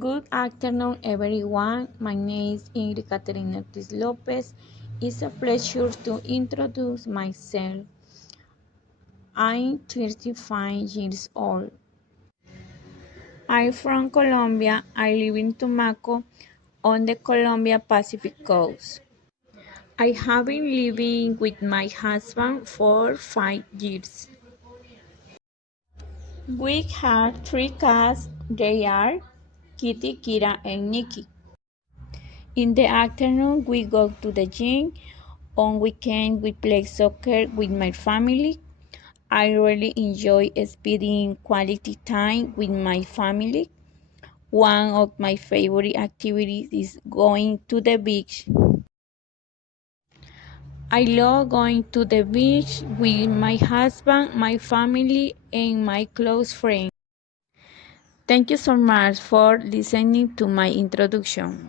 Good afternoon, everyone. My name is Ingrid Caterina Ortiz Lopez. It's a pleasure to introduce myself. I'm 35 years old. I'm from Colombia. I live in Tumaco on the Colombia Pacific coast. I have been living with my husband for 5 years. We have three cats. They are Kitty, Kira, and Nikki. In the afternoon, we go to the gym. On weekend, we play soccer with my family. I really enjoy spending quality time with my family. One of my favorite activities is going to the beach. I love going to the beach with my husband, my family, and my close friends. Thank you so much for listening to my introduction.